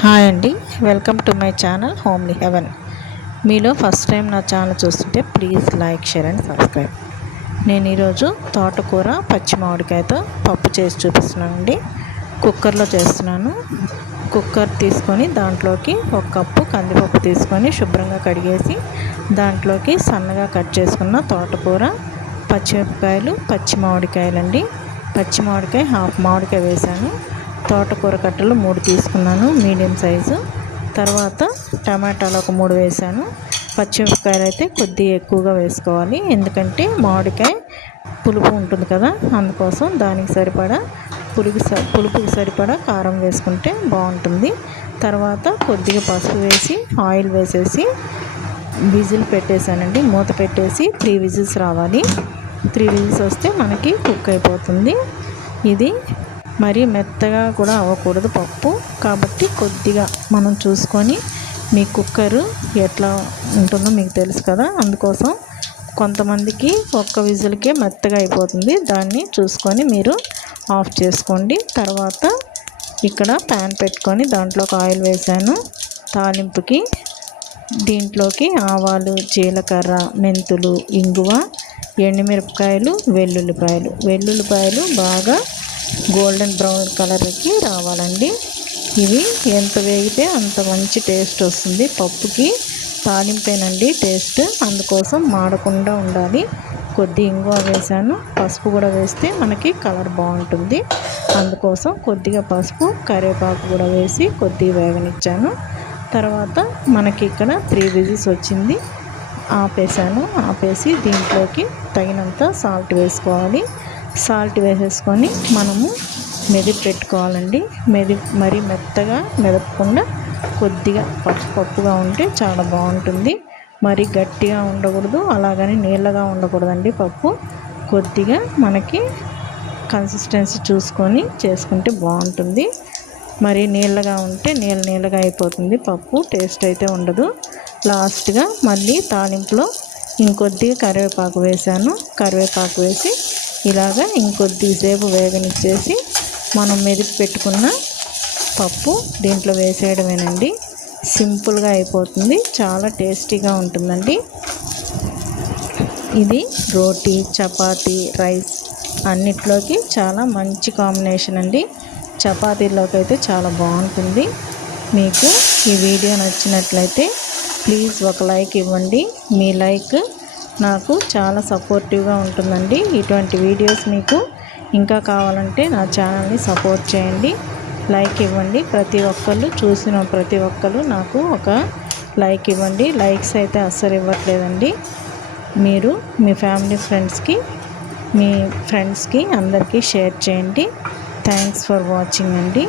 Hi అండి, welcome to my channel homely heaven. మీలో first time నా ఛానల్ చూస్తుంటే please like, share and subscribe. నేను ఈరోజు తోటకూర పచ్చి మామిడికాయతో పప్పు చేసి చూపిస్తున్నానండి. కుక్కర్లో చేస్తున్నాను. కుక్కర్ తీసుకొని దాంట్లోకి 1 కప్పు కందిపప్పు తీసుకొని శుభ్రంగా కడిగేసి దాంట్లోకి సన్నగా కట్ చేసుకున్న తోటకూర, పచ్చిమిరపకాయలు, పచ్చి మామిడికాయలండి. పచ్చి మామిడికాయ హాఫ్ మామిడికాయ వేసాను. తోటకూర కట్టలు 3 తీసుకున్నాను, మీడియం సైజు. తర్వాత టమాటాలు ఒక 3 వేసాను. పచ్చిమిరపకాయలు అయితే కొద్దిగా ఎక్కువగా వేసుకోవాలి, ఎందుకంటే మామిడికాయ పులుపు ఉంటుంది కదా, అందుకోసం దానికి సరిపడా పులుపుకి సరిపడా కారం వేసుకుంటే బాగుంటుంది. తర్వాత కొద్దిగా పసుపు వేసి ఆయిల్ వేసేసి విజిల్ పెట్టేశానండి. మూత పెట్టేసి 3 విజిల్స్ రావాలి. 3 విజిల్స్ వస్తే మనకి కుక్ అయిపోతుంది. ఇది మరీ మెత్తగా కూడా అవ్వకూడదు పప్పు, కాబట్టి కొద్దిగా మనం చూసుకొని, మీ కుక్కరు ఎట్లా ఉంటుందో మీకు తెలుసు కదా, అందుకోసం కొంతమందికి 1 విజిల్కే మెత్తగా అయిపోతుంది. దాన్ని చూసుకొని మీరు ఆఫ్ చేసుకోండి. తర్వాత ఇక్కడ ప్యాన్ పెట్టుకొని దాంట్లోకి ఆయిల్ వేసాను తాలింపుకి. దీంట్లోకి ఆవాలు, జీలకర్ర, మెంతులు, ఇంగువ, ఎండుమిరపకాయలు, వెల్లుల్లిపాయలు బాగా గోల్డెన్ బ్రౌన్ కలర్కి రావాలండి. ఇవి ఎంత వేగితే అంత మంచి టేస్ట్ వస్తుంది పప్పుకి. తాలింపేనండి టేస్ట్, అందుకోసం మాడకుండా ఉండాలి. కొద్ది ఇంగువ వేసాను, పసుపు కూడా వేస్తే మనకి కలర్ బాగుంటుంది. అందుకోసం కొద్దిగా పసుపు, కరివేపాకు కూడా వేసి కొద్దిగా వేగనిచ్చాను. తర్వాత మనకి ఇక్కడ 3 విజిల్స్ వచ్చింది. ఆపేసి దీంట్లోకి తగినంత సాల్ట్ వేసుకోవాలి. సాల్ట్ వేసేసుకొని మనము పెట్టుకోవాలండి. మరీ మెత్తగా మెదపకుండా కొద్దిగా పప్పుగా ఉంటే చాలా బాగుంటుంది. మరీ గట్టిగా ఉండకూడదు, అలాగని నీళ్ళగా ఉండకూడదండి పప్పు. కొద్దిగా మనకి కన్సిస్టెన్సీ చూసుకొని చేసుకుంటే బాగుంటుంది. మరి నీళ్ళగా ఉంటే నీళ్ళగా అయిపోతుంది పప్పు, టేస్ట్ అయితే ఉండదు. లాస్ట్గా మళ్ళీ తాలింపులో ఇంకొద్దిగా కరివేపాకు వేసి ఇలాగా ఇంకొద్దిసేపు వేగనిచ్చేసి మనం మెదిపి పెట్టుకున్న పప్పు దీంట్లో వేసేయడమేనండి. సింపుల్గా అయిపోతుంది, చాలా టేస్టీగా ఉంటుందండి. ఇది రోటీ, చపాతీ, రైస్ అన్నిట్లోకి చాలా మంచి కాంబినేషన్ అండి. చపాతీలోకి అయితే చాలా బాగుంటుంది. మీకు ఈ వీడియో నచ్చినట్లయితే ప్లీజ్ ఒక లైక్ ఇవ్వండి. మీ లైక్ నాకు చాలా సపోర్టివ్గా ఉంటుందండి. ఇటువంటి వీడియోస్ మీకు ఇంకా కావాలంటే నా ఛానల్ని సపోర్ట్ చేయండి, లైక్ ఇవ్వండి. చూసిన ప్రతి ఒక్కరు నాకు ఒక లైక్ ఇవ్వండి. లైక్స్ అయితే అస్సలు ఇవ్వట్లేదండి. మీరు మీ ఫ్యామిలీ ఫ్రెండ్స్కి అందరికీ షేర్ చేయండి. థ్యాంక్స్ ఫర్ వాచింగ్ అండి.